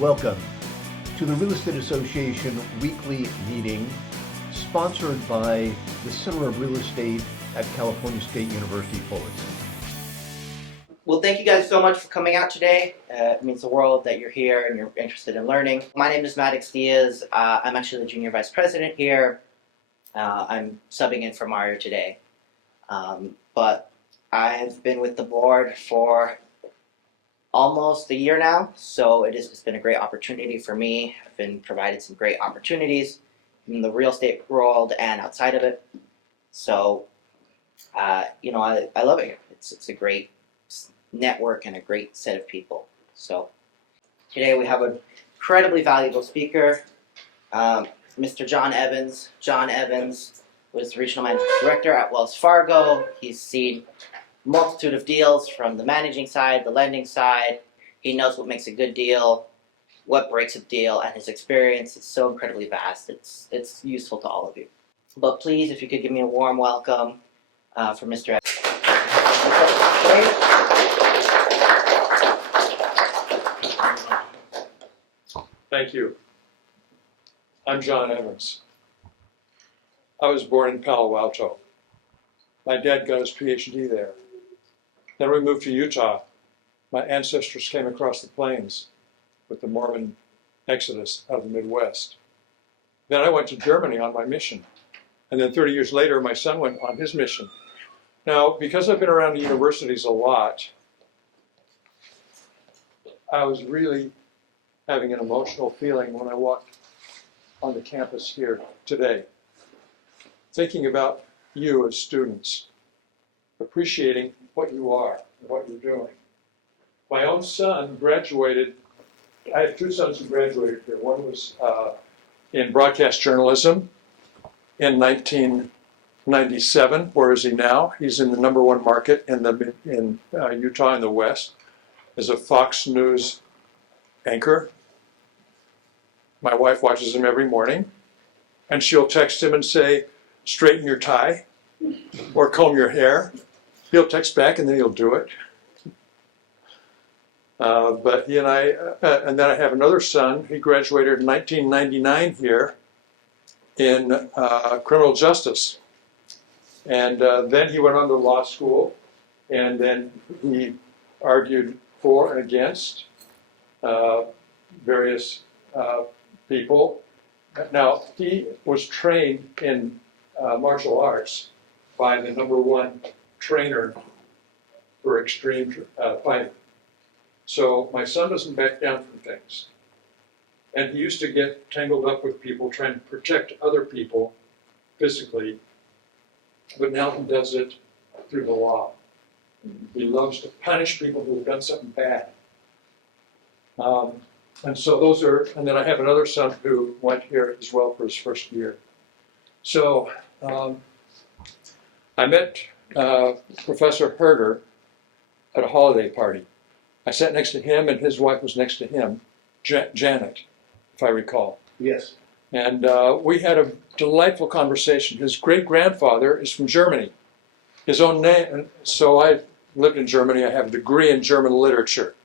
Welcome to the Real Estate Association weekly meeting sponsored by the Center of Real Estate at California State University, Fullerton. Well, thank you guys so much for coming out today. It means the world that you're here and you're interested in learning. My name is Maddox Diaz. I'm actually the Junior Vice President here. I'm subbing in for Mario today. But I've been with the board for almost a year now, so it's been a great opportunity for me. I've been provided some great opportunities in the real estate world and outside of it. So, I love it here. It's a great network and a great set of people. So today we have an incredibly valuable speaker, Mr. John Evans. John Evans was the Regional Managing Director at Wells Fargo. He's seen multitude of deals from the managing side, the lending side. He knows what makes a good deal, what breaks a deal, and his experience is so incredibly vast. It's useful to all of you. But please, if you could give me a warm welcome for Mr. Evans. Thank you. I'm John Evans. I was born in Palo Alto. My dad got his PhD there. Then we moved to Utah. My ancestors came across the plains with the Mormon exodus out of the Midwest. Then I went to Germany on my mission. And then 30 years later, my son went on his mission. Now, because I've been around the universities a lot, I was really having an emotional feeling when I walked on the campus here today, thinking about you as students, appreciating what you are and what you're doing. My own son graduated. I have two sons who graduated here. One was in broadcast journalism in 1997. Where is he now? He's in the #1 market in Utah in the West as a Fox News anchor. My wife watches him every morning, and she'll text him and say, straighten your tie or comb your hair. He'll text back and then he'll do it. But he and I, and then I have another son. He graduated in 1999 here in criminal justice. And then he went on to law school, and then he argued for and against various people. Now, he was trained in martial arts by the #1 trainer for extreme fighting. So my son doesn't back down from things. And he used to get tangled up with people trying to protect other people physically, but now he does it through the law. He loves to punish people who have done something bad. And so those are, and then I have another son who went here as well for his first year. So I met Professor Herder at a holiday party. I sat next to him and his wife was next to him, Janet, if I recall. Yes. And we had a delightful conversation. His great-grandfather is from Germany. His own name, so I lived in Germany. I have a degree in German literature.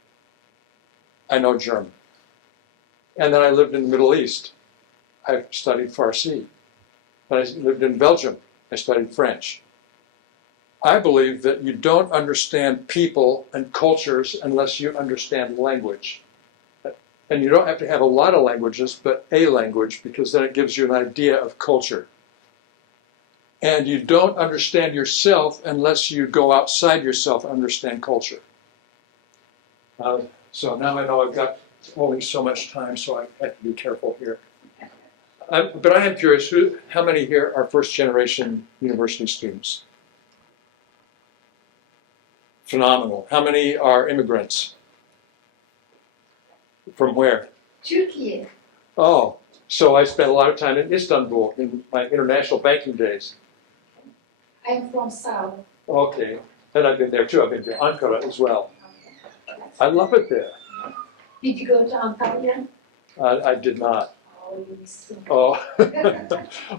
I know German. And then I lived in the Middle East. I studied Farsi. Then I lived in Belgium. I studied French. I believe that you don't understand people and cultures unless you understand language. And you don't have to have a lot of languages, but a language, because then it gives you an idea of culture. And you don't understand yourself unless you go outside yourself and understand culture. So now I know I've got only so much time, so I have to be careful here. But I am curious, how many here are first-generation university students? Phenomenal. How many are immigrants? From where? Turkey. Oh, so I spent a lot of time in Istanbul in my international banking days. I'm from South. Okay, and I've been there too. I've been to Ankara as well. I love it there. Did you go to Antalya? I did not. Oh, you missed it. Oh,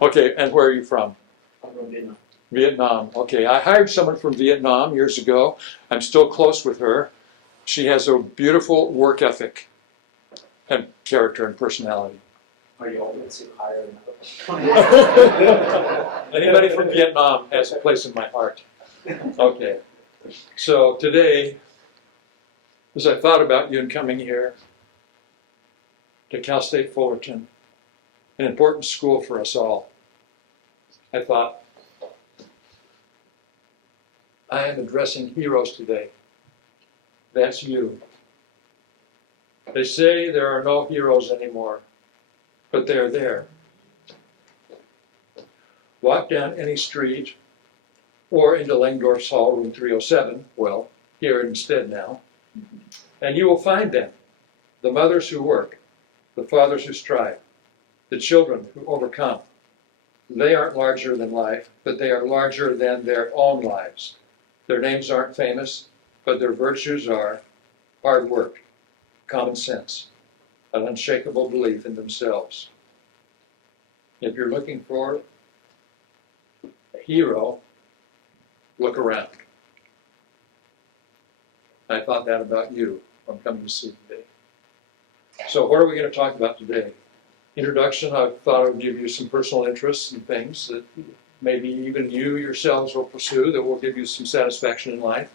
okay, and where are you from? I'm from Vietnam. Vietnam. Okay, I hired someone from Vietnam years ago. I'm still close with her. She has a beautiful work ethic. and character and personality. Are you open to hiring? Anybody from Vietnam has a place in my heart. Okay. So today, as I thought about you and coming here to Cal State Fullerton, an important school for us all, I thought, I am addressing heroes today. That's you. They say there are no heroes anymore, but they're there. Walk down any street or into Langdorf's Hall, room 307, well, here instead now, and you will find them, the mothers who work, the fathers who strive, the children who overcome. They aren't larger than life, but they are larger than their own lives. Their names aren't famous, but their virtues are hard work, common sense, an unshakable belief in themselves. If you're looking for a hero, look around. I thought that about you when coming to see you today. So what are we going to talk about today? Introduction, I thought I would give you some personal interests and things that maybe even you yourselves will pursue that will give you some satisfaction in life.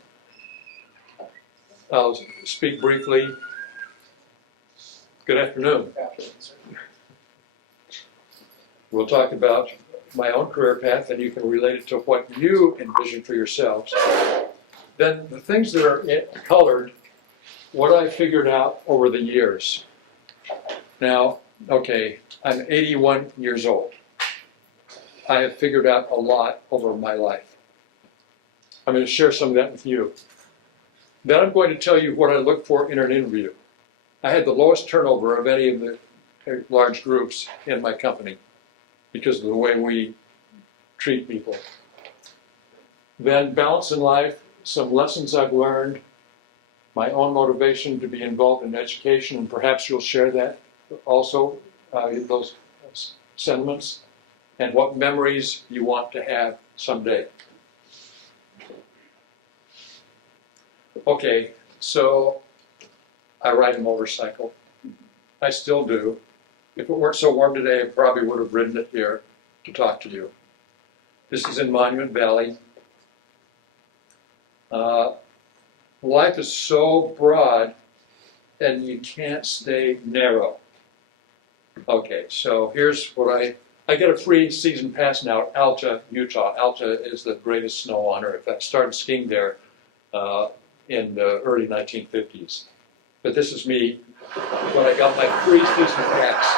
I'll speak briefly. Good afternoon. We'll talk about my own career path, and you can relate it to what you envision for yourselves. Then the things that are colored, what I figured out over the years. Now, okay, I'm 81 years old. I have figured out a lot over my life. I'm going to share some of that with you. Then I'm going to tell you what I look for in an interview. I had the lowest turnover of any of the large groups in my company because of the way we treat people. Then balance in life, some lessons I've learned, my own motivation to be involved in education, and perhaps you'll share that also, those sentiments, and what memories you want to have someday. Okay, so I ride a motorcycle. I still do. If it weren't so warm today, I probably would have ridden it here to talk to you. This is in Monument Valley. Life is so broad and you can't stay narrow. Okay, so here's what I get a free season pass now at Alta, Utah. Alta is the greatest snow on earth. I started skiing there in the early 1950s. But this is me when I got my free season pass.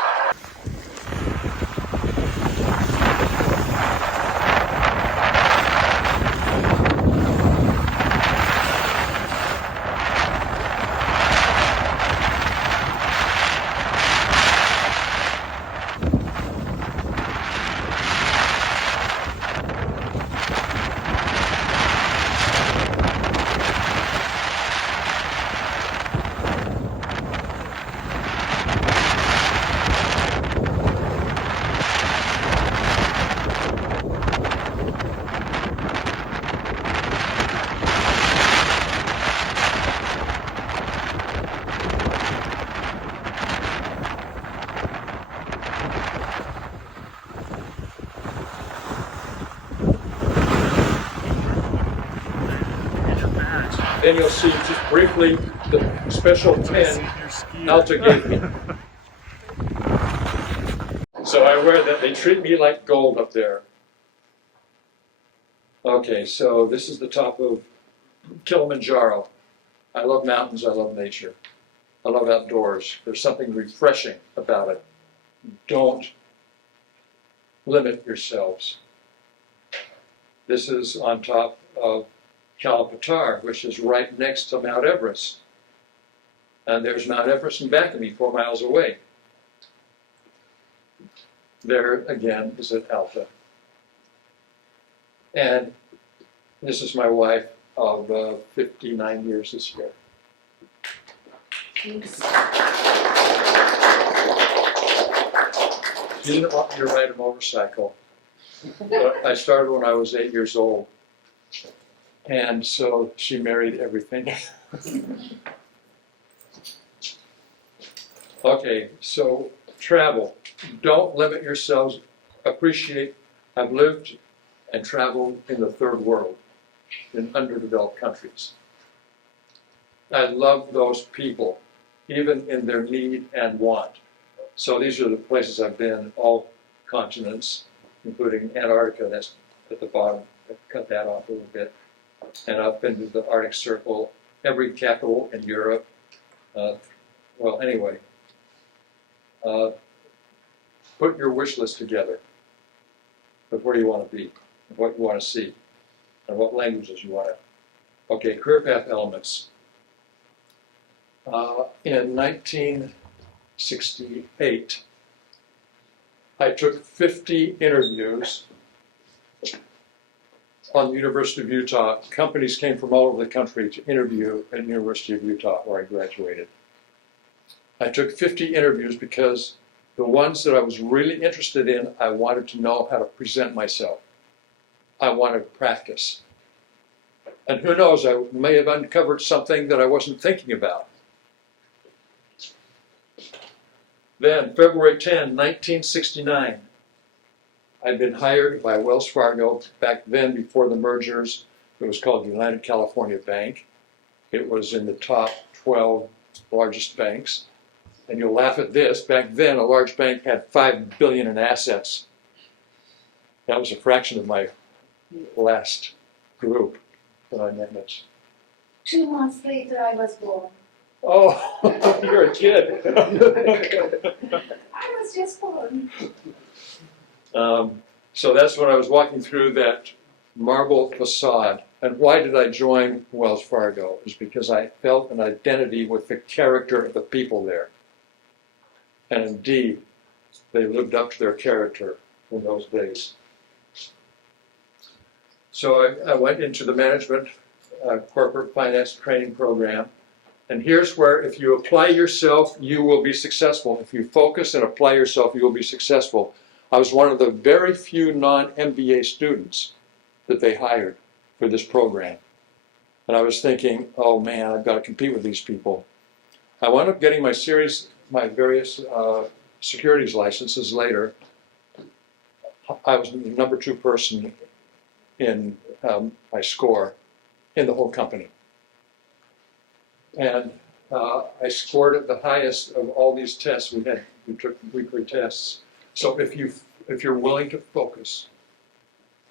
Then you'll see just briefly the special pin Alta gave me. So I wear that. They treat me like gold up there. Okay, so this is the top of Kilimanjaro. I love mountains, I love nature. I love outdoors. There's something refreshing about it. Don't limit yourselves. This is on top of Kalapatar, which is right next to Mount Everest. And there's Mount Everest in back of me, 4 miles away. There, again, is at Alta. And this is my wife of 59 years this year. She didn't want me to ride a motorcycle. But I started when I was 8 years old. And so she married everything. Okay, so travel. Don't limit yourselves. Appreciate. I've lived and traveled in the third world, in underdeveloped countries. I love those people, even in their need and want. So these are the places I've been, all continents, including Antarctica, that's at the bottom. I cut that off a little bit. And I've been to the Arctic Circle, every capital in Europe. Well, anyway, put your wish list together of where you want to be, and what you want to see, and what languages you want to. Okay, career path elements. In 1968, I took 50 interviews on the University of Utah. Companies came from all over the country to interview at the University of Utah, where I graduated. I took 50 interviews because the ones that I was really interested in, I wanted to know how to present myself. I wanted to practice. And who knows, I may have uncovered something that I wasn't thinking about. Then, February 10, 1969, I'd been hired by Wells Fargo. Back then, before the mergers, it was called United California Bank. It was in the top 12 largest banks. And you'll laugh at this, back then a large bank had $5 billion in assets. That was a fraction of my last group that I managed. 2 months later, I was born. Oh, you're a kid. I was just born. So that's when I was walking through that marble facade. And why did I join Wells Fargo? It was because I felt an identity with the character of the people there. And indeed, they lived up to their character in those days. So I went into the management corporate finance training program. And here's where if you apply yourself, you will be successful. If you focus and apply yourself, you will be successful. I was one of the very few non-MBA students that they hired for this program. And I was thinking, oh man, I've got to compete with these people. I wound up getting my various securities licenses later. I was the number 2 person in my score in the whole company. And I scored at the highest of all these tests. We took weekly tests. So if you're willing to focus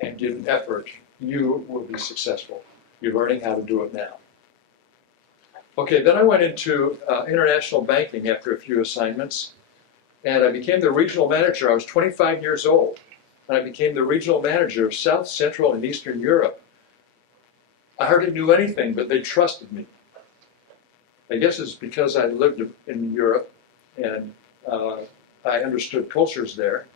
and give effort, you will be successful. You're learning how to do it now. Okay, then I went into international banking after a few assignments, and I became the regional manager. I was 25 years old, and I became the regional manager of South, Central, and Eastern Europe. I hardly knew anything, but they trusted me. I guess it's because I lived in Europe, and I understood cultures there,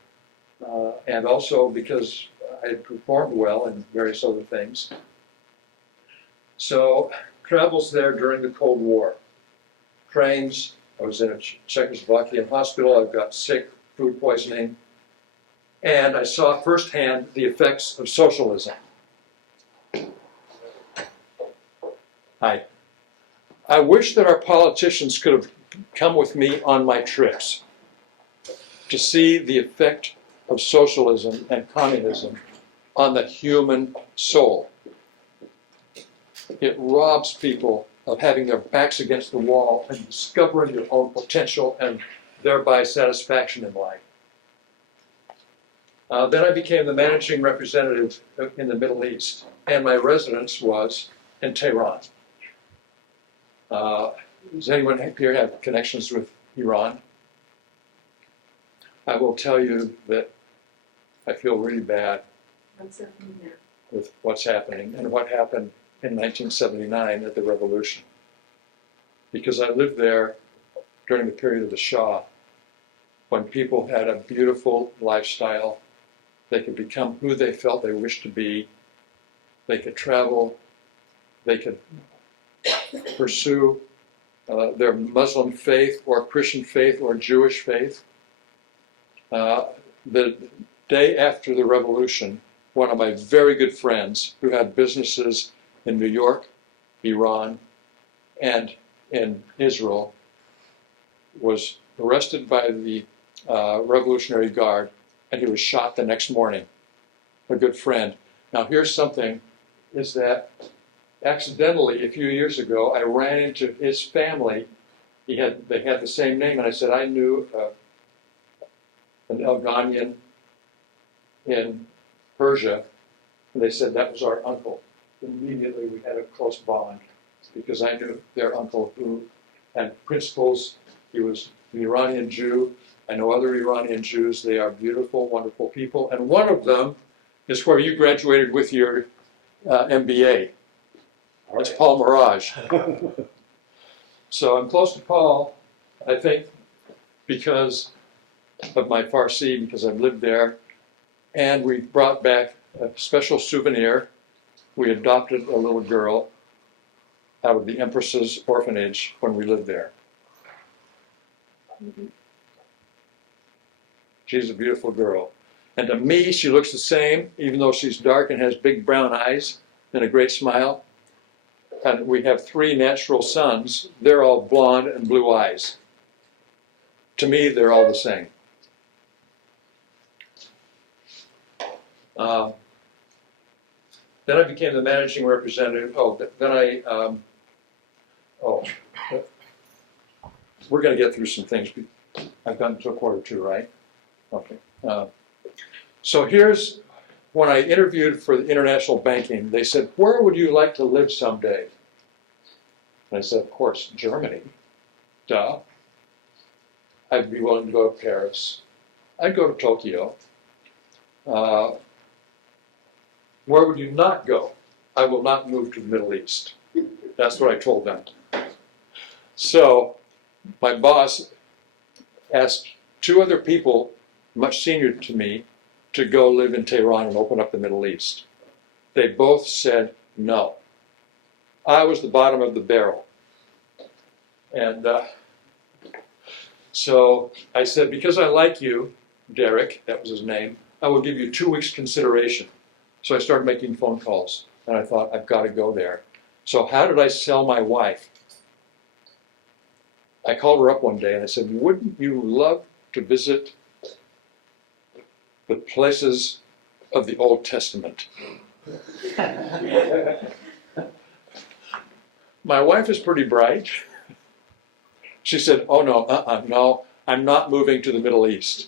and also because I had performed well in various other things. So, travels there during the Cold War. Trains, I was in a Czechoslovakian hospital, I got sick, food poisoning, and I saw firsthand the effects of socialism. I wish that our politicians could have come with me on my trips to see the effect of socialism and communism on the human soul. It robs people of having their backs against the wall and discovering their own potential and thereby satisfaction in life. Then I became the managing representative in the Middle East, and my residence was in Tehran. Does anyone here have connections with Iran? I will tell you that I feel really bad with what's happening and what happened in 1979 at the revolution. Because I lived there during the period of the Shah, when people had a beautiful lifestyle, they could become who they felt they wished to be, they could travel, they could pursue their Muslim faith or Christian faith or Jewish faith. The day after the revolution, one of my very good friends who had businesses in New York, Iran, and in Israel was arrested by the Revolutionary Guard, and he was shot the next morning. A good friend. Now here's something, is that accidentally a few years ago I ran into his family. They had the same name, and I said I knew an Elganian in Persia, and they said that was our uncle. Immediately we had a close bond because I knew their uncle who had principles. He was an Iranian Jew. I know other Iranian Jews. They are beautiful, wonderful people, and one of them is where you graduated with your MBA. It's Paul Mirage. So I'm close to Paul, I think, because of my Farsi, because I've lived there. And we brought back a special souvenir. We adopted a little girl out of the Empress's orphanage when we lived there. She's a beautiful girl. And to me, she looks the same, even though she's dark and has big brown eyes and a great smile. And we have 3 natural sons. They're all blonde and blue eyes. To me, they're all the same. Then I became the managing representative. We're going to get through some things. I've gotten to 1:45, right? Okay. So here's when I interviewed for the international banking. They said, "Where would you like to live someday?" And I said, "Of course, Germany. Duh. I'd be willing to go to Paris. I'd go to Tokyo. Where would you not go? I will not move to the Middle East." That's what I told them. So my boss asked 2 other people, much senior to me, to go live in Tehran and open up the Middle East. They both said no. I was the bottom of the barrel. And so I said, because I like you, Derek, that was his name, I will give you 2 weeks consideration. So I started making phone calls, and I thought, I've got to go there. So how did I sell my wife? I called her up one day and I said, wouldn't you love to visit the places of the Old Testament? My wife is pretty bright. She said, oh no, no, I'm not moving to the Middle East.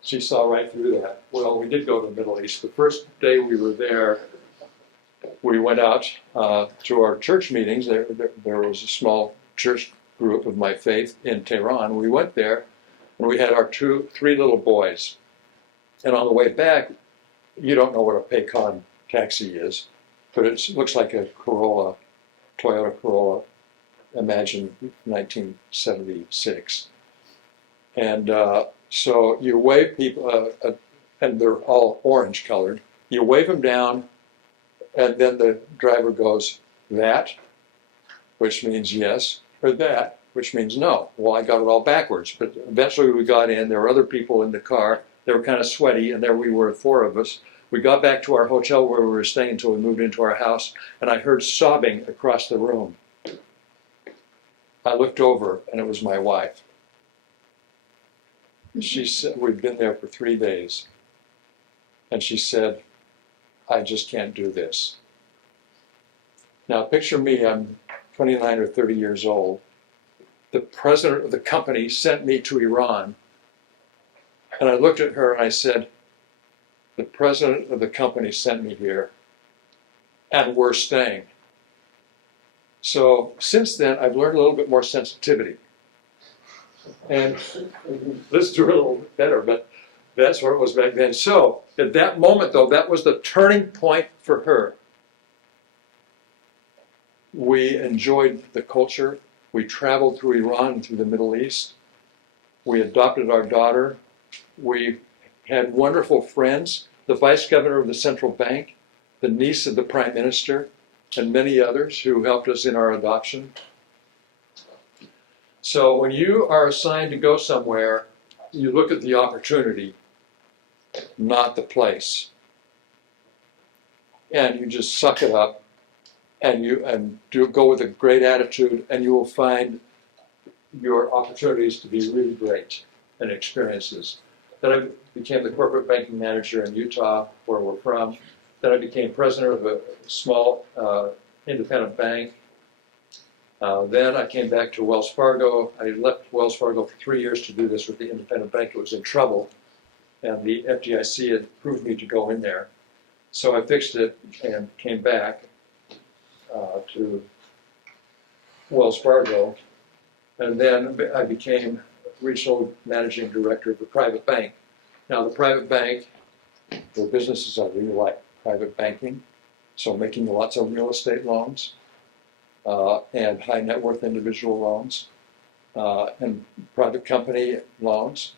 She saw right through that. Well, we did go to the Middle East. The first day we were there, we went out to our church meetings. There was a small church group of my faith in Tehran. We went there, and we had our 3 little boys. And on the way back, you don't know what a Paycon taxi is, but it looks like a Corolla, Toyota Corolla, imagine 1976. And so you wave people, and they're all orange colored. You wave them down, and then the driver goes, that, which means yes, or that, which means no. Well, I got it all backwards, but eventually we got in. There were other people in the car. They were kind of sweaty, and there we were, 4 of us. We got back to our hotel where we were staying until we moved into our house, and I heard sobbing across the room. I looked over, and it was my wife. She said, we'd been there for 3 days, and she said, I just can't do this. Now picture me, I'm 29 or 30 years old. The president of the company sent me to Iran, and I looked at her and I said, the president of the company sent me here, and we're staying. So since then, I've learned a little bit more sensitivity. And let's do it a little bit better, but that's where it was back then. So at that moment, though, that was the turning point for her. We enjoyed the culture. We traveled through Iran and through the Middle East. We adopted our daughter. We had wonderful friends, the vice governor of the central bank, the niece of the prime minister, and many others who helped us in our adoption. So when you are assigned to go somewhere, you look at the opportunity, not the place. And you just suck it up, and go with a great attitude, and you will find your opportunities to be really great and experiences. Then I became the corporate banking manager in Utah, where we're from. Then I became president of a small independent bank. Then I came back to Wells Fargo. I left Wells Fargo for 3 years to do this with the independent bank. It was in trouble, and the FDIC had approved me to go in there. So I fixed it and came back to Wells Fargo. And then I became regional managing director of the private bank. Now, the private bank, the businesses I really like, private banking, so making lots of real estate loans and high net worth individual loans and private company loans,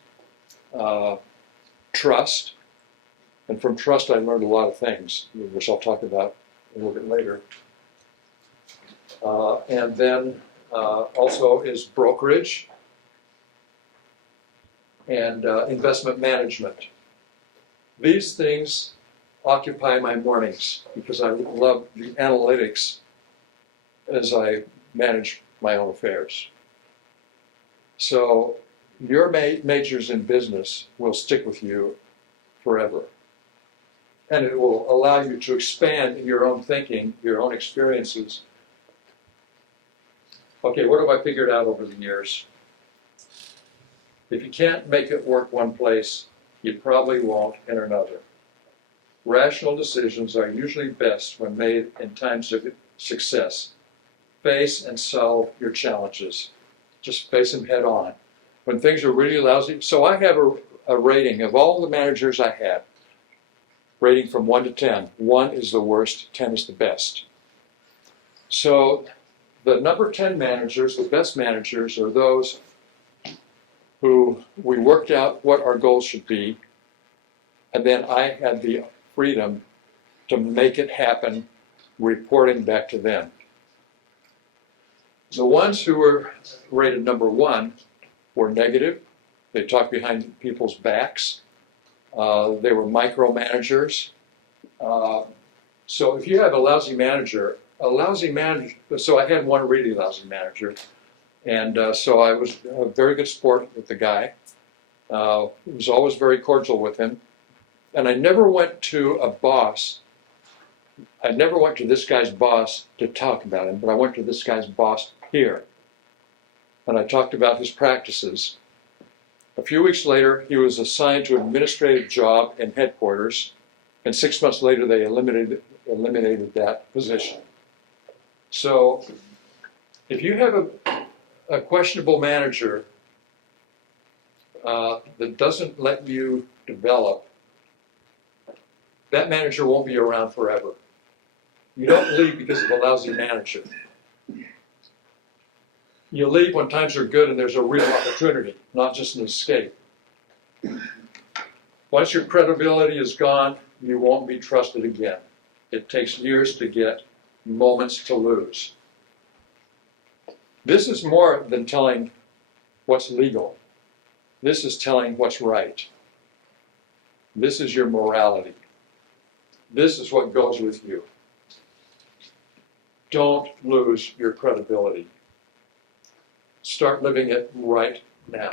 trust. And from trust, I learned a lot of things, which I'll talk about a little bit later. And then also is brokerage and investment management. These things occupy my mornings because I love the analytics as I manage my own affairs. So your majors in business will stick with you forever. And it will allow you to expand in your own thinking, your own experiences. Okay, what have I figured out over the years? If you can't make it work one place, you probably won't in another. Rational decisions are usually best when made in times of success. Face and solve your challenges. Just face them head on. When things are really lousy, so I have a rating of all the managers I had, rating from 1 to 10. 1 is the worst, 10 is the best. So the number 10 managers, the best managers, are those who we worked out what our goals should be, and then I had the freedom to make it happen, reporting back to them. The ones who were rated number 1 were negative. They talked behind people's backs. They were micromanagers. So if you have a lousy manager, so I had one really lousy manager, and so I was a very good sport with the guy. Was always very cordial with him. And I never went to a boss. I never went to this guy's boss to talk about him, but I went to this guy's boss here. And I talked about his practices. A few weeks later, he was assigned to an administrative job in headquarters, and 6 months later, they eliminated that position. So if you have a questionable manager that doesn't let you develop, that manager won't be around forever. You don't leave because of a lousy manager. You leave when times are good and there's a real opportunity, not just an escape. Once your credibility is gone, you won't be trusted again. It takes years to get, moments to lose. This is more than telling what's legal. This is telling what's right. This is your morality. This is what goes with you. Don't lose your credibility. Start living it right now,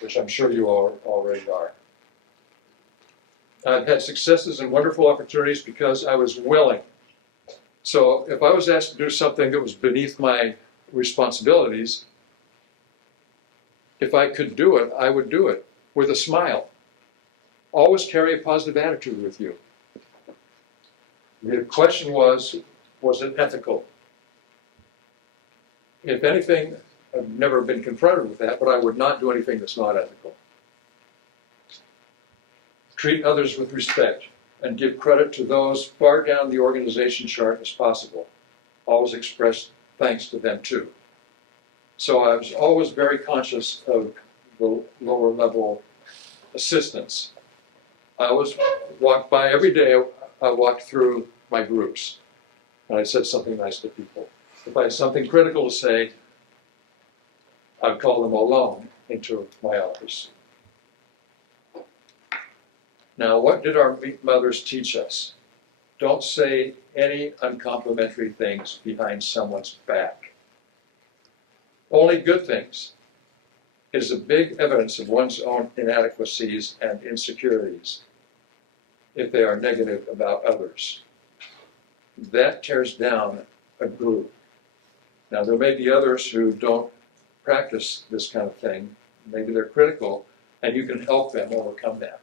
which I'm sure you all already are. I've had successes and wonderful opportunities because I was willing. So if I was asked to do something that was beneath my responsibilities, if I could do it, I would do it with a smile. Always carry a positive attitude with you. The question was it ethical? If anything, I've never been confronted with that, but I would not do anything that's not ethical. Treat others with respect and give credit to those far down the organization chart as possible. Always express thanks to them too. So I was always very conscious of the lower level assistants. I always walked by every day. I walked through my groups and I said something nice to people. If I had something critical to say, I'd call them alone into my office. Now, what did our mothers teach us? Don't say any uncomplimentary things behind someone's back. Only good things. It is a big evidence of one's own inadequacies and insecurities if they are negative about others. That tears down a group. Now, there may be others who don't practice this kind of thing. Maybe they're critical, and you can help them overcome that.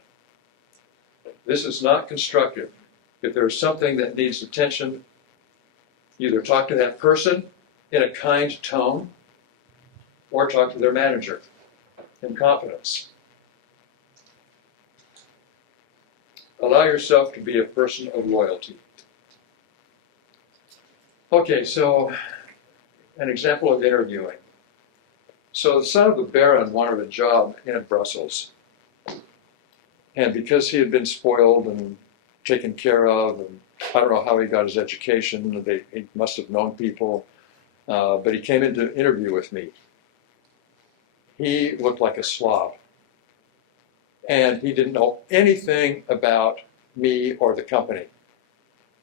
This is not constructive. If there's something that needs attention, either talk to that person in a kind tone or talk to their manager in confidence. Allow yourself to be a person of loyalty. Okay, so an example of interviewing. So the son of the Baron wanted a job in Brussels. And because he had been spoiled and taken care of, and I don't know how he got his education, he must have known people, but he came in to interview with me. He looked like a Slav. And he didn't know anything about me or the company.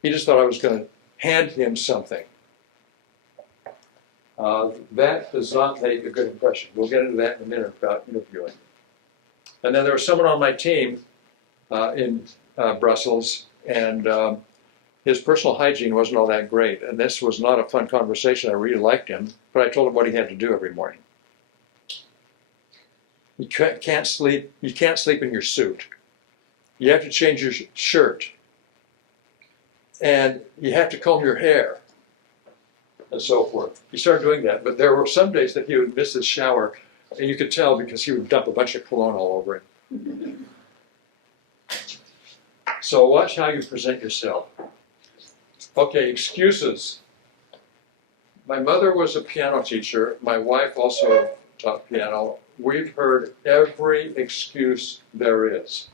He just thought I was going to hand him something. That does not make a good impression. We'll get into that in a minute about interviewing. And then there was someone on my team in Brussels, and his personal hygiene wasn't all that great. And this was not a fun conversation. I really liked him, but I told him what he had to do every morning. You can't sleep in your suit. You have to change your shirt. And you have to comb your hair, and so forth. He started doing that, but there were some days that he would miss his shower, and you could tell because he would dump a bunch of cologne all over him. So watch how you present yourself. Okay, excuses. My mother was a piano teacher. My wife also taught piano. We've heard every excuse there is.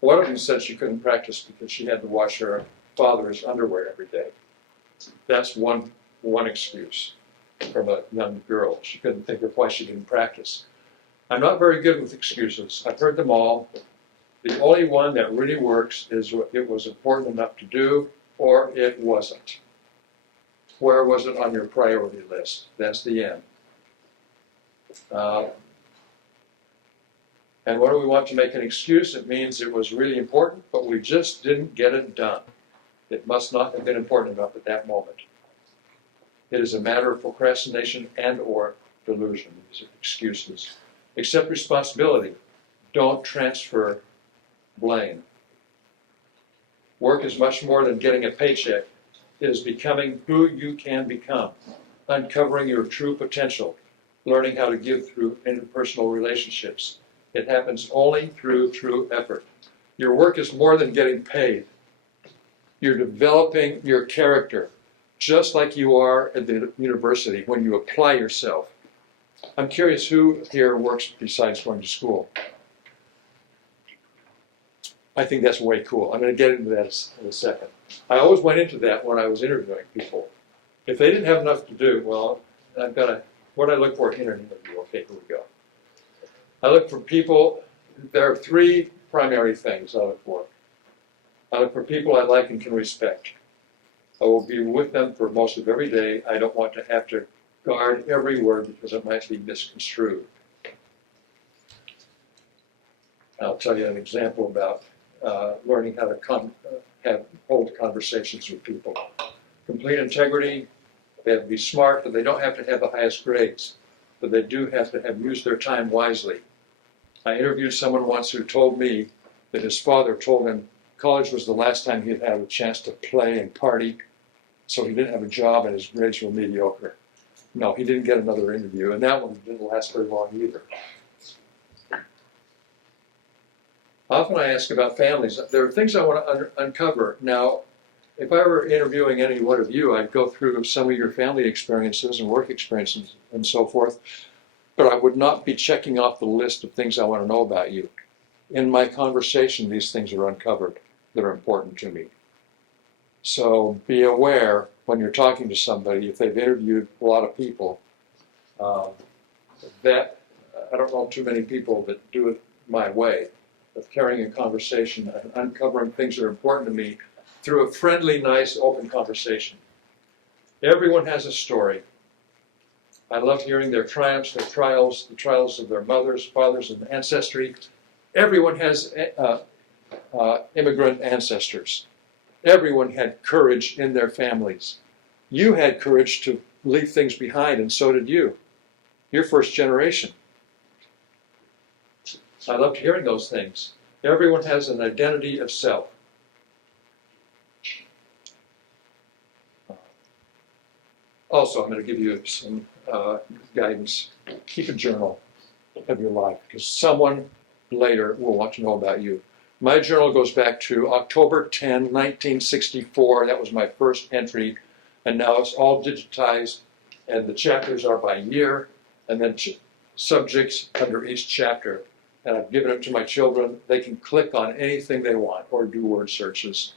One of them said she couldn't practice because she had to wash her father's underwear every day. That's one excuse from a young girl. She couldn't think of why she didn't practice. I'm not very good with excuses. I've heard them all. The only one that really works is it was important enough to do, or it wasn't. Where was it on your priority list? That's the end. And what do we want to make an excuse? It means it was really important, but we just didn't get it done. It must not have been important enough at that moment. It is a matter of procrastination and or delusion, these excuses. Accept responsibility. Don't transfer blame. Work is much more than getting a paycheck. It is becoming who you can become, uncovering your true potential, learning how to give through interpersonal relationships. It happens only through true effort. Your work is more than getting paid. You're developing your character, just like you are at the university when you apply yourself. I'm curious who here works besides going to school. I think that's way cool. I'm going to get into that in a second. I always went into that when I was interviewing people. If they didn't have enough to do, well, I've got to, what do I look for in an interview? Okay, here we go. I look for people, there are three primary things I look for. I look for people I like and can respect. I will be with them for most of every day. I don't want to have to guard every word because it might be misconstrued. I'll tell you an example about learning how to hold conversations with people. Complete integrity, they have to be smart, but they don't have to have the highest grades. But they do have to have used their time wisely. I interviewed someone once who told me that his father told him college was the last time he'd had a chance to play and party, so he didn't have a job and his grades were mediocre. No, he didn't get another interview, and that one didn't last very long either. Often I ask about families. There are things I want to uncover. Now, if I were interviewing any one of you, I'd go through some of your family experiences and work experiences and so forth, but I would not be checking off the list of things I want to know about you. In my conversation, these things are uncovered that are important to me. So be aware when you're talking to somebody, if they've interviewed a lot of people, that I don't know too many people that do it my way, of carrying a conversation and uncovering things that are important to me through a friendly, nice, open conversation. Everyone has a story. I love hearing their triumphs, their trials, the trials of their mothers, fathers, and ancestry. Everyone has immigrant ancestors. Everyone had courage in their families. You had courage to leave things behind, and so did you. You're first generation. I loved hearing those things. Everyone has an identity of self. Also, I'm going to give you some guidance. Keep a journal of your life, because someone later will want to know about you. My journal goes back to October 10, 1964. That was my first entry, and now it's all digitized, and the chapters are by year, and then subjects under each chapter. And I've given it to my children. They can click on anything they want or do word searches.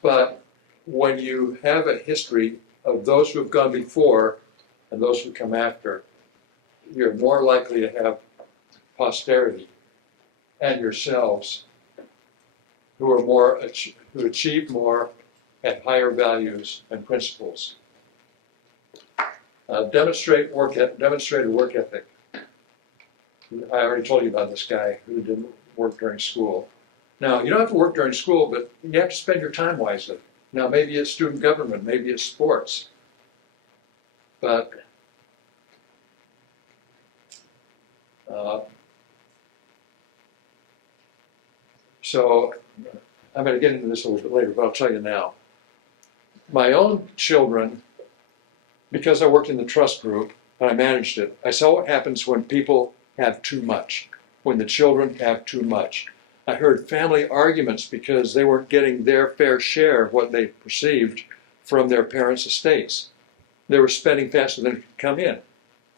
But when you have a history of those who have gone before and those who come after, you're more likely to have posterity and yourselves who achieve more at higher values and principles. Demonstrate a work ethic. I already told you about this guy who didn't work during school. Now, you don't have to work during school, but you have to spend your time wisely. Now, maybe it's student government, maybe it's sports. But so I'm going to get into this a little bit later, but I'll tell you now. My own children, because I worked in the trust group and I managed it, I saw what happens when people have too much, when the children have too much. I heard family arguments because they weren't getting their fair share of what they perceived from their parents' estates. They were spending faster than it could come in.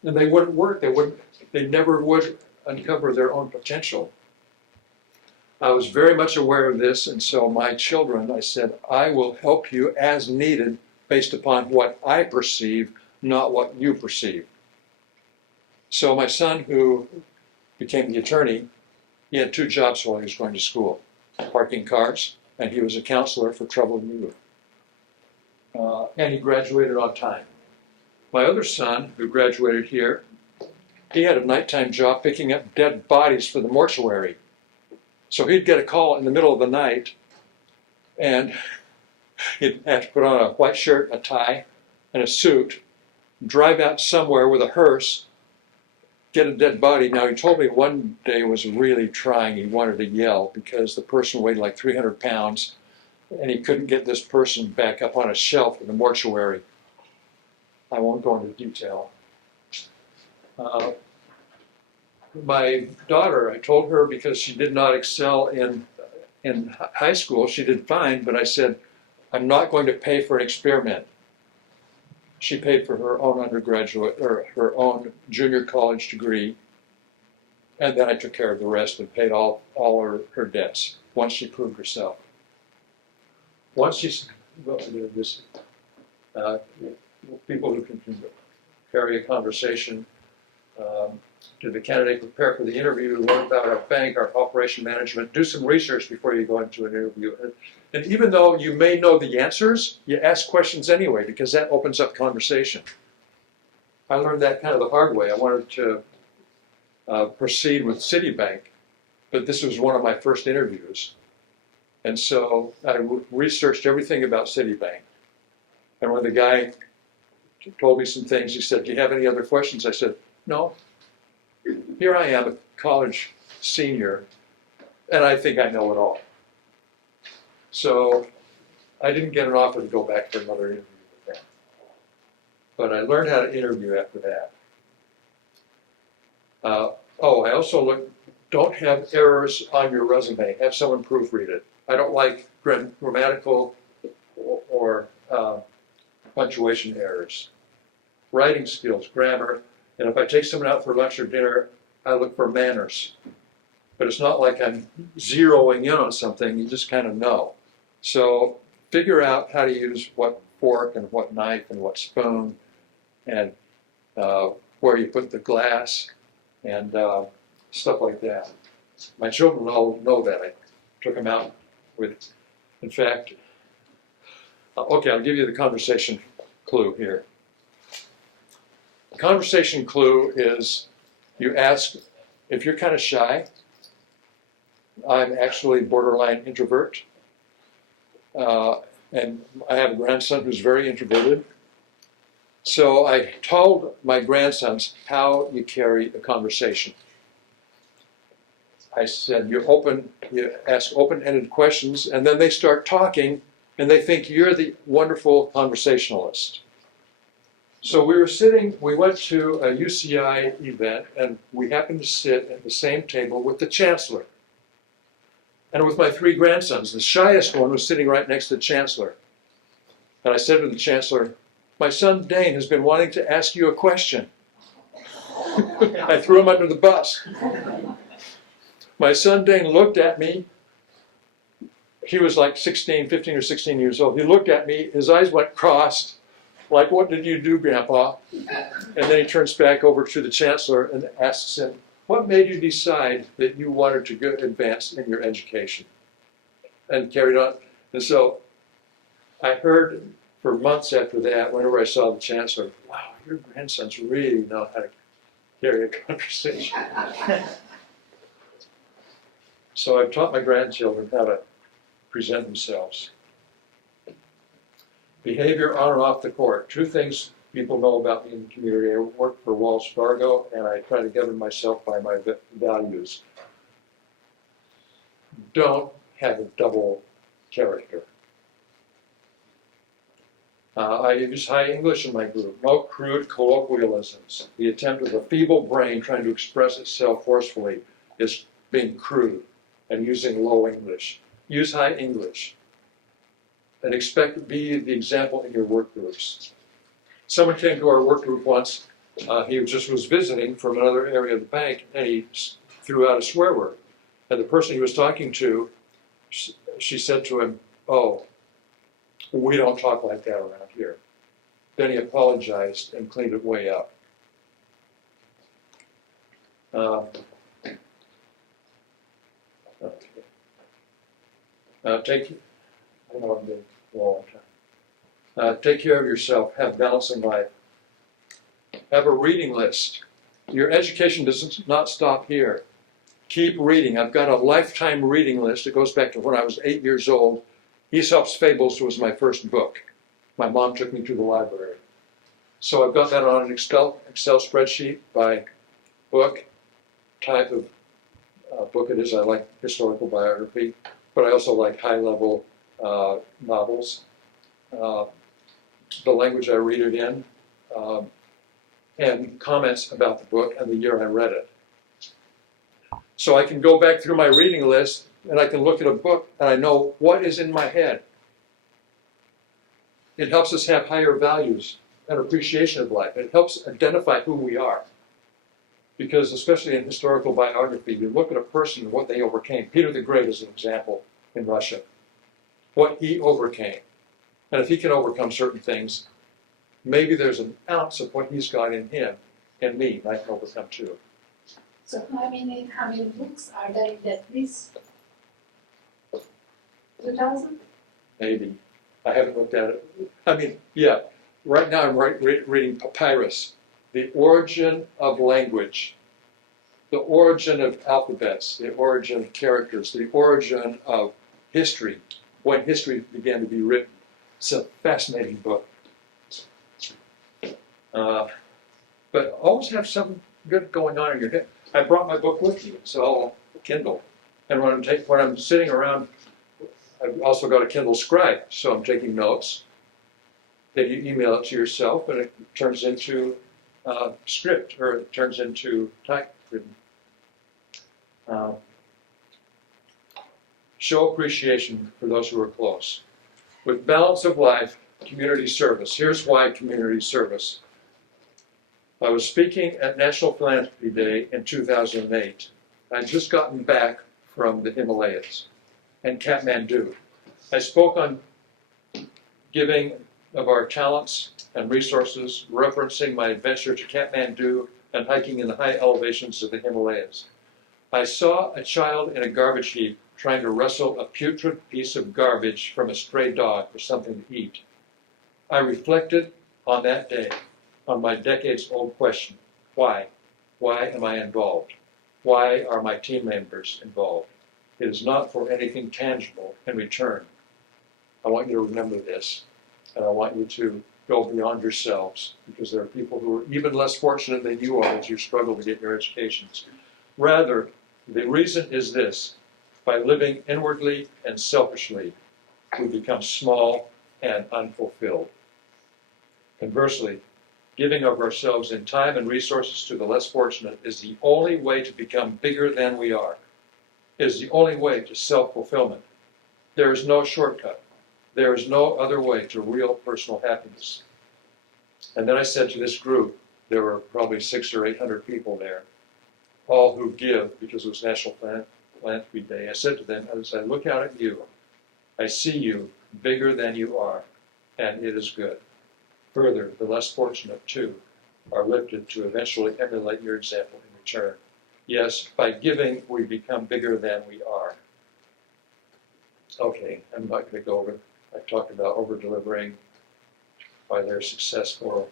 And they wouldn't work, they never would uncover their own potential. I was very much aware of this, and so my children, I said, I will help you as needed based upon what I perceive, not what you perceive. So my son, who became the attorney, he had 2 jobs while he was going to school, parking cars, and he was a counselor for troubled youth. And he graduated on time. My other son, who graduated here, he had a nighttime job picking up dead bodies for the mortuary. So he'd get a call in the middle of the night, and he'd have to put on a white shirt, a tie, and a suit, drive out somewhere with a hearse, get a dead body. Now, he told me one day was really trying. He wanted to yell because the person weighed like 300 pounds, and he couldn't get this person back up on a shelf in the mortuary. I won't go into detail. My daughter, I told her because she did not excel in high school, she did fine, but I said, I'm not going to pay for an experiment. She paid for her own undergraduate, or her own junior college degree, and then I took care of the rest and paid all her debts once she proved herself. Once she's, people who can carry a conversation, did the candidate prepare for the interview, learn about our bank, our operation management, do some research before you go into an interview. And even though you may know the answers, you ask questions anyway because that opens up conversation. I learned that kind of the hard way. I wanted to proceed with Citibank, but this was one of my first interviews. And so I researched everything about Citibank. And when the guy told me some things, he said, do you have any other questions? I said, no. Here I am, a college senior, and I think I know it all. So I didn't get an offer to go back for another interview with them. But I learned how to interview after that. I also don't have errors on your resume. Have someone proofread it. I don't like grammatical or punctuation errors. Writing skills, grammar, and if I take someone out for lunch or dinner, I look for manners. But it's not like I'm zeroing in on something, you just kind of know. So figure out how to use what fork and what knife and what spoon and where you put the glass and stuff like that. My children all know that. I took them out with, in fact, okay, I'll give you the conversation clue here. conversation clue is you ask, if you're kind of shy, I'm actually borderline introvert. And I have a grandson who's very introverted. So I told my grandsons how you carry a conversation. I said, you ask open-ended questions, and then they start talking, and they think you're the wonderful conversationalist. So we went to a UCI event, and we happened to sit at the same table with the chancellor and with my 3 grandsons. The shyest one was sitting right next to the chancellor. And I said to the chancellor, my son Dane has been wanting to ask you a question. I threw him under the bus. My son Dane looked at me. He was like 15 or 16 years old. He looked at me, his eyes went crossed, like, what did you do, Grandpa? And then he turns back over to the chancellor and asks him, what made you decide that you wanted to go advance in your education? And carried on. And so I heard for months after that, whenever I saw the chancellor, wow, your grandsons really know how to carry a conversation. So I've taught my grandchildren how to present themselves. Behavior on and off the court. 2 things people know about me in the community. I work for Wells Fargo, and I try to govern myself by my values. Don't have a double character. I use high English in my group. No crude colloquialisms. The attempt of a feeble brain trying to express itself forcefully is being crude and using low English. Use high English. And expect to be the example in your work groups. Someone came to our work group once. He just was visiting from another area of the bank, and he threw out a swear word. And the person he was talking to, she said to him, oh, we don't talk like that around here. Then he apologized and cleaned it way up. Okay. I know I'm being a long time. Take care of yourself. Have balance in life. Have a reading list. Your education does not stop here. Keep reading. I've got a lifetime reading list. It goes back to when I was 8 years old. Aesop's Fables was my first book. My mom took me to the library. So I've got that on an Excel spreadsheet by book, type of book it is. I like historical biography, but I also like high-level novels, the language I read it in, and comments about the book and the year I read it. So I can go back through my reading list and I can look at a book and I know what is in my head. It helps us have higher values and appreciation of life. It helps identify who we are. Because especially in historical biography, you look at a person and what they overcame. Peter the Great is an example in Russia. What he overcame. And if he can overcome certain things, maybe there's an ounce of what he's got in him and me I can overcome too. So how many books are there in that list? 2,000? Maybe. I haven't looked at it. I mean, yeah. Right now I'm reading Papyrus, The Origin of Language, the origin of alphabets, the origin of characters, the origin of history, when history began to be written. It's a fascinating book. But always have something good going on in your head. I brought my book with me. It's all Kindle. And when I'm sitting around, I've also got a Kindle Scribe, so I'm taking notes. Then you email it to yourself, and it turns into script, or it turns into typewritten. Show appreciation for those who are close. With balance of life, community service. Here's why community service. I was speaking at National Philanthropy Day in 2008. I'd just gotten back from the Himalayas and Kathmandu. I spoke on giving of our talents and resources, referencing my adventure to Kathmandu and hiking in the high elevations of the Himalayas. I saw a child in a garbage heap trying to wrestle a putrid piece of garbage from a stray dog for something to eat. I reflected on that day on my decades-old question, why? Why am I involved? Why are my team members involved? It is not for anything tangible in return. I want you to remember this, and I want you to go beyond yourselves, because there are people who are even less fortunate than you are as you struggle to get your educations. Rather, the reason is this: by living inwardly and selfishly, we become small and unfulfilled. Conversely, giving of ourselves in time and resources to the less fortunate is the only way to become bigger than we are. It is the only way to self-fulfillment. There is no shortcut. There is no other way to real personal happiness. And then I said to this group, there were probably 600 or 800 people there, all who give because it was National Philanthropy Day. I said to them, as I look out at you, I see you bigger than you are, and it is good. Further, the less fortunate, too, are lifted to eventually emulate your example in return. Yes, by giving, we become bigger than we are. Okay, I'm not going to go over. I talked about over-delivering, why they're successful.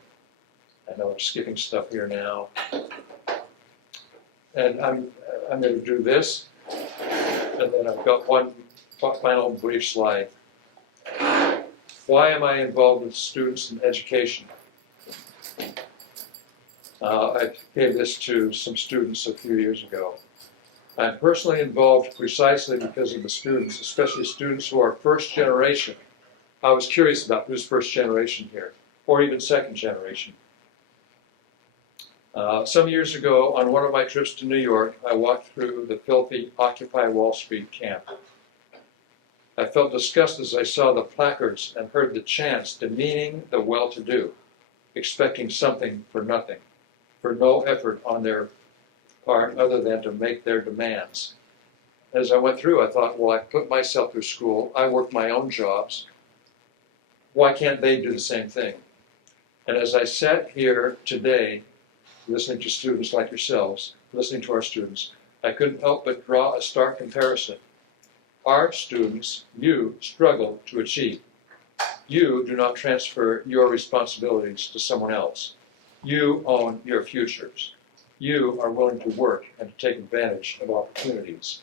I know I'm skipping stuff here now. And I'm going to do this, and then I've got one final brief slide. Why am I involved with students in education? I gave this to some students a few years ago. I'm personally involved precisely because of the students, especially students who are first generation. I was curious about who's first generation here, or even second generation. Some years ago, on one of my trips to New York, I walked through the filthy Occupy Wall Street camp. I felt disgust as I saw the placards and heard the chants demeaning the well-to-do, expecting something for nothing, for no effort on their part other than to make their demands. As I went through, I thought, well, I put myself through school, I work my own jobs, why can't they do the same thing? And as I sat here today, listening to students like yourselves, listening to our students, I couldn't help but draw a stark comparison. Our students, you struggle to achieve. You do not transfer your responsibilities to someone else. You own your futures. You are willing to work and to take advantage of opportunities.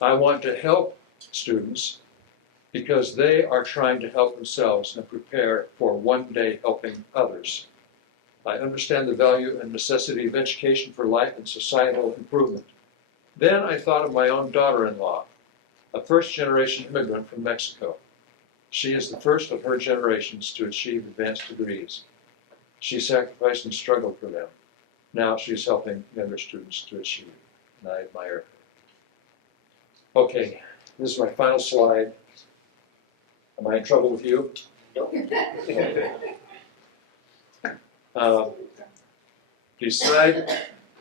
I want to help students because they are trying to help themselves and prepare for one day helping others. I understand the value and necessity of education for life and societal improvement. Then I thought of my own daughter-in-law, a first-generation immigrant from Mexico. She is the first of her generations to achieve advanced degrees. She sacrificed and struggled for them. Now she is helping younger students to achieve, and I admire her. Okay, this is my final slide. Am I in trouble with you?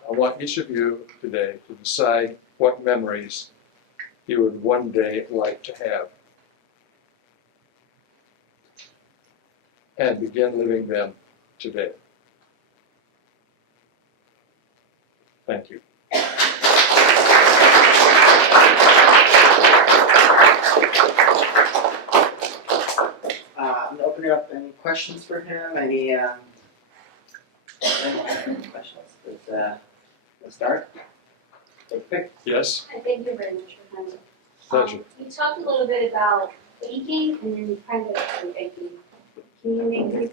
I want each of you today to decide what memories you would one day like to have, and begin living them today. Thank you. I'm going to open it up. Any questions for him? Any questions? Let's start. Take a pick. Yes? Thank you very much for coming. Pleasure. You talked a little bit about baking and then private banking. Can you maybe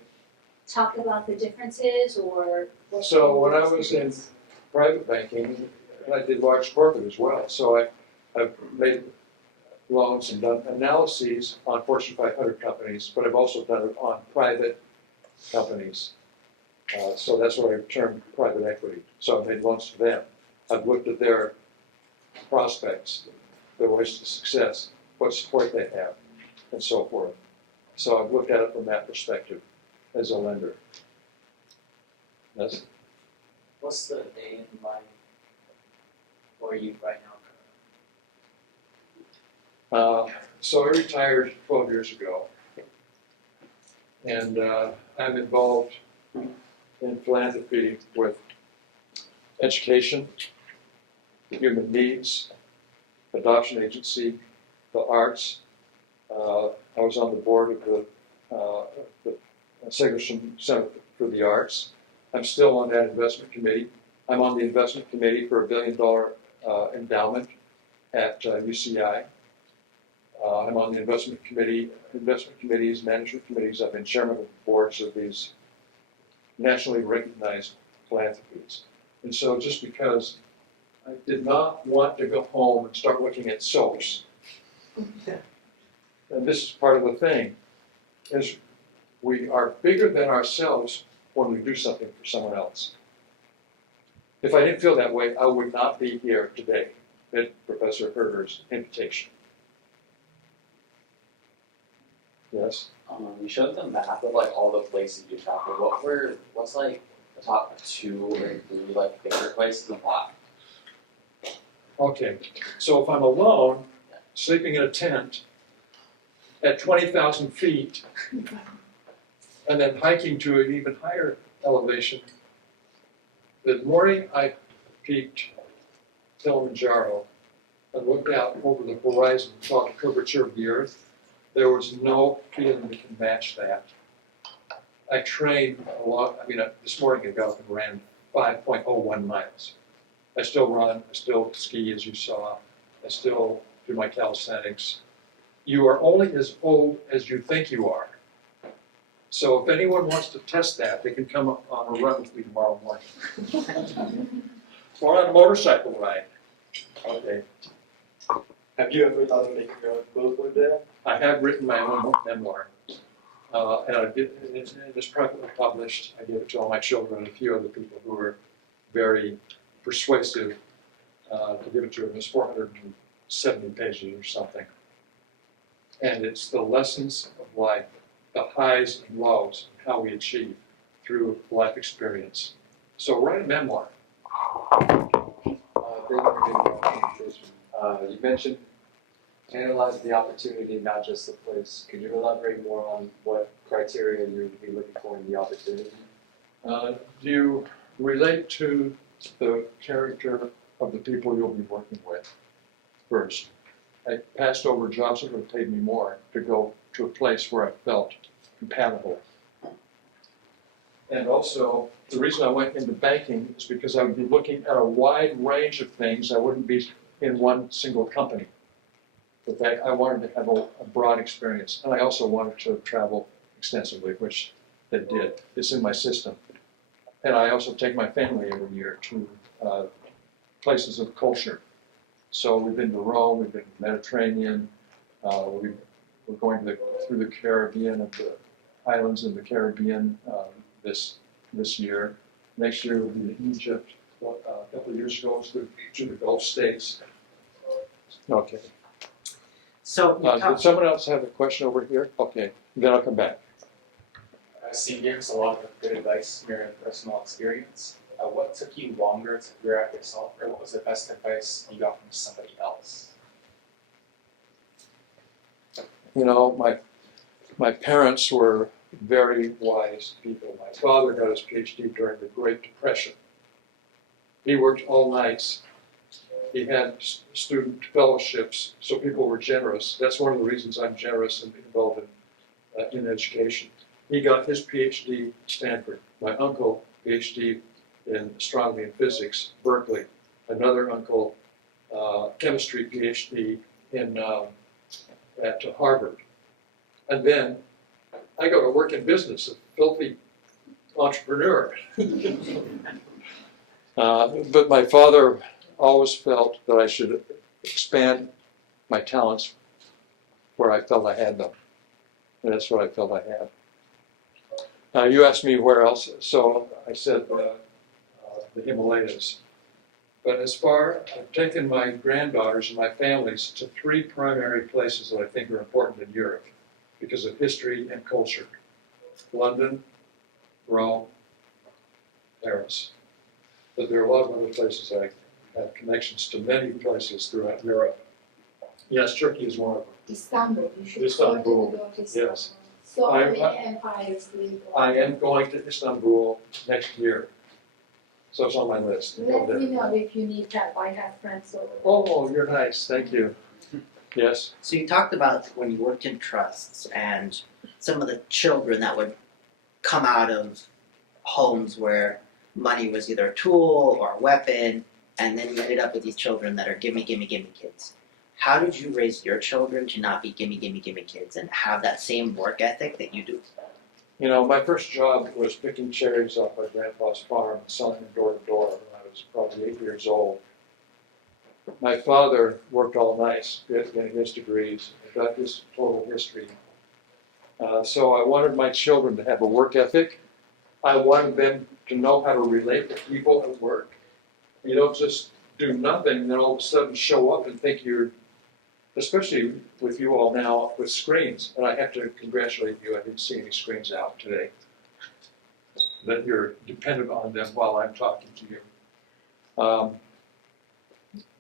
talk about the differences or what? So when I was in private banking, I did large corporate as well. So I've made loans and done analyses on Fortune 500 companies, but I've also done it on private companies. So that's what I termed private equity. So I made loans to them. I've looked at their prospects, their ways to success, what support they have, and so forth. So I've looked at it from that perspective as a lender. Yes? What's the day in life for you right now? So I retired 12 years ago, and I'm involved in philanthropy with education, human needs, adoption agency, the arts. I was on the board of the Segerson Center for the Arts. I'm still on that investment committee. I'm on the investment committee for a $1 billion endowment at UCI. I'm on the investment committees, management committees. I've been chairman of the boards of these nationally recognized philanthropies. And so just because I did not want to go home and start looking at soaps, and this is part of the thing, is we are bigger than ourselves when we do something for someone else. If I didn't feel that way, I would not be here today at Professor Herder's invitation. Yes? You showed the map of like all the places you traveled. What's like the top 2 or 3 like favorite places and why? Okay, so if I'm alone, sleeping in a tent at 20,000 feet, and then hiking to an even higher elevation, the morning I peaked Kilimanjaro and looked out over the horizon and saw the curvature of the earth, there was no feeling that can match that. I trained a lot. I mean, this morning I got up and ran 5.01 miles. I still run, I still ski as you saw, I still do my calisthenics. You are only as old as you think you are. So if anyone wants to test that, they can come up on a run with me tomorrow morning. Or on a motorcycle ride. Okay. Have you ever thought of making your own book one day? I have written my own memoir. And it's privately published. I gave it to all my children and a few other people who were very persuasive to give it to them. It's 470 pages or something. And it's the lessons of life, the highs and lows, and how we achieve through life experience. So write a memoir. You mentioned analyze the opportunity, not just the place. Could you elaborate more on what criteria you would be looking for in the opportunity? Do you relate to the character of the people you'll be working with first? I passed over jobs that would have paid me more to go to a place where I felt compatible. And also, the reason I went into banking is because I would be looking at a wide range of things. I wouldn't be in one single company. But I wanted to have a broad experience. And I also wanted to travel extensively, which they did. It's in my system. And I also take my family every year to places of culture. So we've been to Rome, we've been to the Mediterranean, we're going through the Caribbean and the islands in the Caribbean this year. Next year we'll be in Egypt. A couple of years ago, was to the Gulf states. Okay. So Did someone else have a question over here? Okay, then I'll come back. I see you gave us a lot of good advice from your personal experience. What took you longer to figure out yourself, or what was the best advice you got from somebody else? You know, my parents were very wise people. My father got his PhD during the Great Depression. He worked all nights. He had student fellowships, so people were generous. That's one of the reasons I'm generous and involved in education. He got his PhD at Stanford. My uncle, PhD in astronomy and physics, Berkeley. Another uncle, chemistry PhD at Harvard. And then I go to work in business, a filthy entrepreneur. But my father always felt that I should expand my talents where I felt I had them. And that's what I felt I had. You asked me where else, so I said the Himalayas. But I've taken my granddaughters and my families to 3 primary places that I think are important in Europe because of history and culture. London, Rome, Paris. But there are a lot of other places I have connections to many places throughout Europe. Yes, Turkey is one of them. Istanbul, you should Istanbul, go to Istanbul. yes. So I'm- many empires live on. I am going to Istanbul next year. So it's on my list. to go Let there. me know if you need help, I have friends over there. Oh, you're nice, thank you. Yes? So you talked about when you worked in trusts and some of the children that would come out of homes where money was either a tool or a weapon, and then you ended up with these children that are gimme, gimme, gimme kids. How did you raise your children to not be gimme, gimme, gimme kids and have that same work ethic that you do? You know, my first job was picking cherries off my grandpa's farm and selling them door to door when I was probably 8 years old. My father worked all night getting his degrees, got his total history. So I wanted my children to have a work ethic. I wanted them to know how to relate to people at work. You don't just do nothing and then all of a sudden show up and think you're, especially with you all now with screens. And I have to congratulate you, I didn't see any screens out today. That you're dependent on them while I'm talking to you.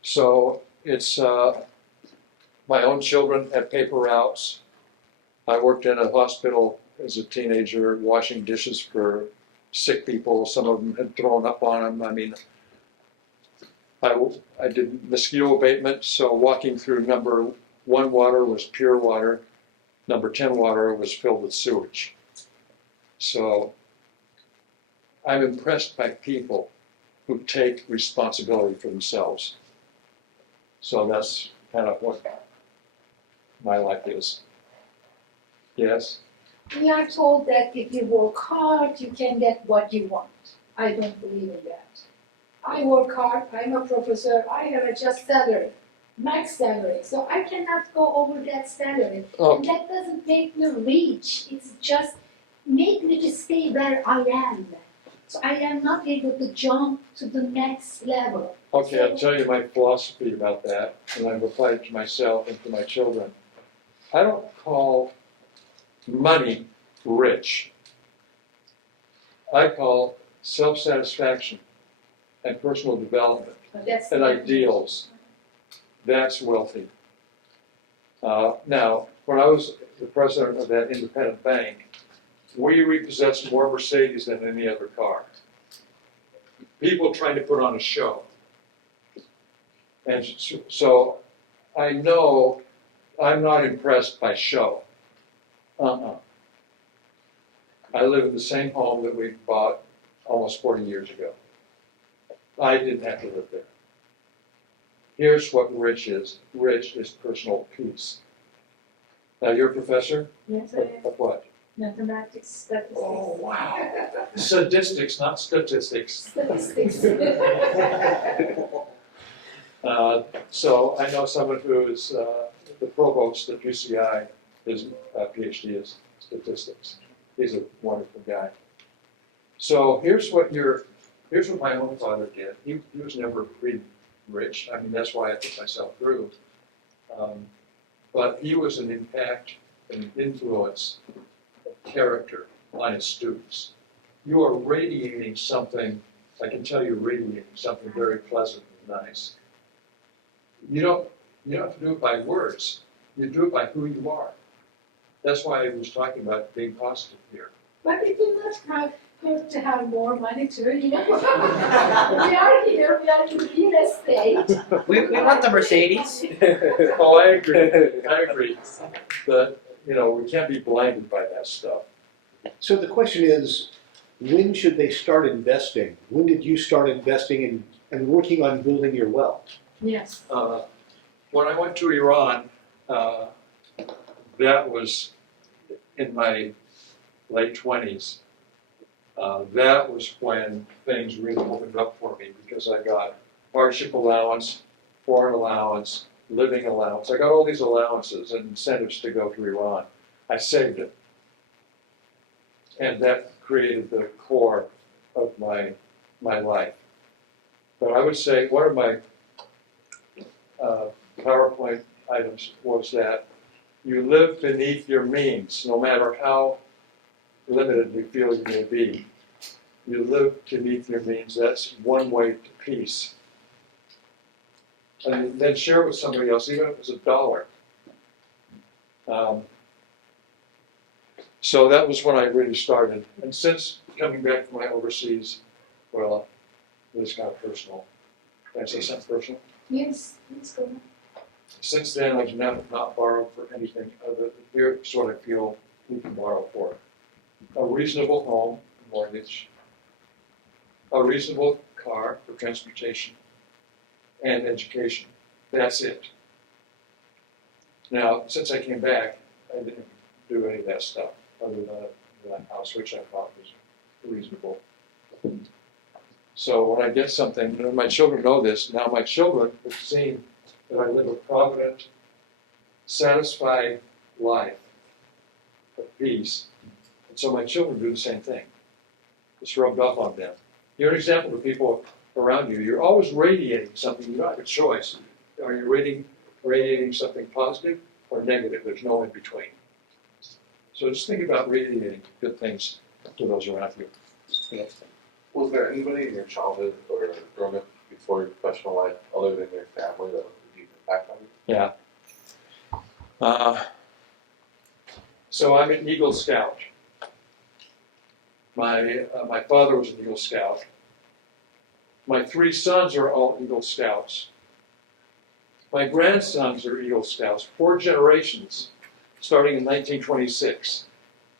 So it's, my own children have paper routes. I worked in a hospital as a teenager washing dishes for sick people. Some of them had thrown up on them. I mean, I did mosquito abatement, so walking through number 1 water was pure water, number 10 water was filled with sewage. So I'm impressed by people who take responsibility for themselves. So that's kind of what my life is. Yes? We are told that if you work hard, you can get what you want. I don't believe in that. I work hard, I'm a professor, I have a just salary, max salary, so I cannot go over that salary. Oh. And that doesn't make me rich, it's just make me to stay where I am. So I am not able to jump to the next level. Okay, I'll tell you my philosophy about that, and I've applied it to myself and to my children. I don't call money rich. I call self-satisfaction and personal development That's and ideals. That's wealthy. Now, when I was the president of that independent bank, we repossessed more Mercedes than any other car. People trying to put on a show. And so I know I'm not impressed by show. I live in the same home that we bought almost 40 years ago. I didn't have to live there. Here's what rich is. Rich is personal peace. Now, you're a professor? Yes, Of what? mathematics, statistics. Oh, wow. Statistics, not statistics. Statistics. So I know someone who is the provost at UCI, his PhD is statistics. He's a wonderful guy. So here's what my own father did. He was never really rich. I mean, that's why I put myself through. But he was an impact, an influence, a character on his students. You are radiating something, I can tell you're radiating something very pleasant and nice. You don't have to do it by words. You do it by who you are. That's why I was talking about being positive here. But it will not hurt to have more money too, you know? We are here, we are in real estate. We want the Mercedes. Oh, I agree. But, we can't be blinded by that stuff. So the question is, when should they start investing? When did you start investing and working on building your wealth? Yes. When I went to Iran, that was in my late 20s. That was when things really opened up for me because I got hardship allowance, foreign allowance, living allowance. I got all these allowances and incentives to go to Iran. I saved it. And that created the core of my life. But I would say one of my PowerPoint items was that you live beneath your means, no matter how limited you feel you may be. You live beneath your means. That's one way to peace. And then share it with somebody else, even if it's $1. So that was when I really started. And since coming back from my overseas, well, it was kind of personal. Can I say something personal? Yes, let's go. Since then, I've not borrowed for anything other than here's what I feel we can borrow for. a reasonable home, mortgage, a reasonable car for transportation, and education. That's it. Now, since I came back, I didn't do any of that stuff other than that house, which I thought was reasonable. So when I get something, and my children know this, now my children have seen that I live a provident, satisfied life of peace. And so my children do the same thing. It's rubbed off on them. You're an example to people around you. You're always radiating something. You don't have a choice. Are you radiating something positive or negative? There's no in between. So just think about radiating good things to those around you. Was there anybody in your childhood or growing up before your professional life, other than your family, that was a deep impact on you? Yeah. So I'm an Eagle Scout. My father was an Eagle Scout. My 3 sons are all Eagle Scouts. My grandsons are Eagle Scouts, 4 generations, starting in 1926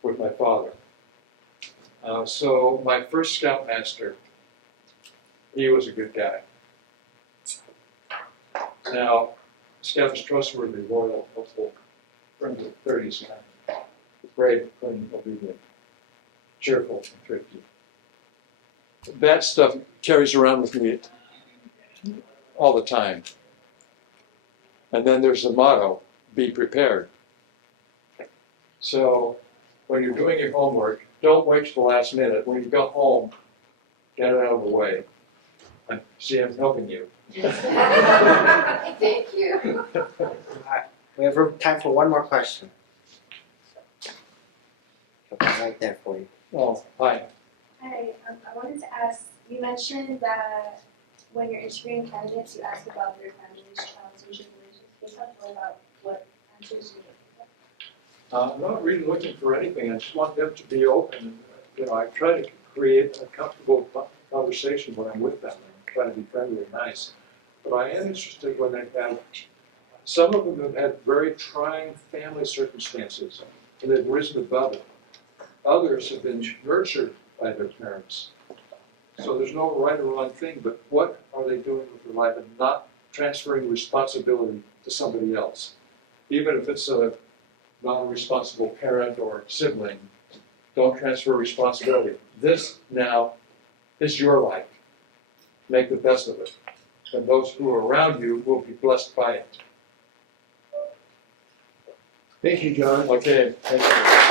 with my father. So my first Scoutmaster, he was a good guy. Now, Scout is trustworthy, loyal, helpful, from the 30s now. Brave, clean, obedient, cheerful, and thrifty. That stuff carries around with me all the time. And then there's the motto, be prepared. So when you're doing your homework, don't wait till the last minute. When you go home, get it out of the way. See, I'm helping you. Thank you. We have time for one more question. Right there for you. Oh, hi. Hi, I wanted to ask, you mentioned that when you're interviewing candidates, you ask about their family's social relations. Can you talk more about what answers you get? I'm not really looking for anything. I just want them to be open. You know, I try to create a comfortable conversation when I'm with them. I try to be friendly and nice. But I am interested when they have, some of them have had very trying family circumstances and they've risen above it. Others have been nurtured by their parents. So there's no right or wrong thing, but what are they doing with their life and not transferring responsibility to somebody else? Even if it's a non-responsible parent or sibling, don't transfer responsibility. This now is your life. Make the best of it. And those who are around you will be blessed by it. Thank you, John. Okay, thank you.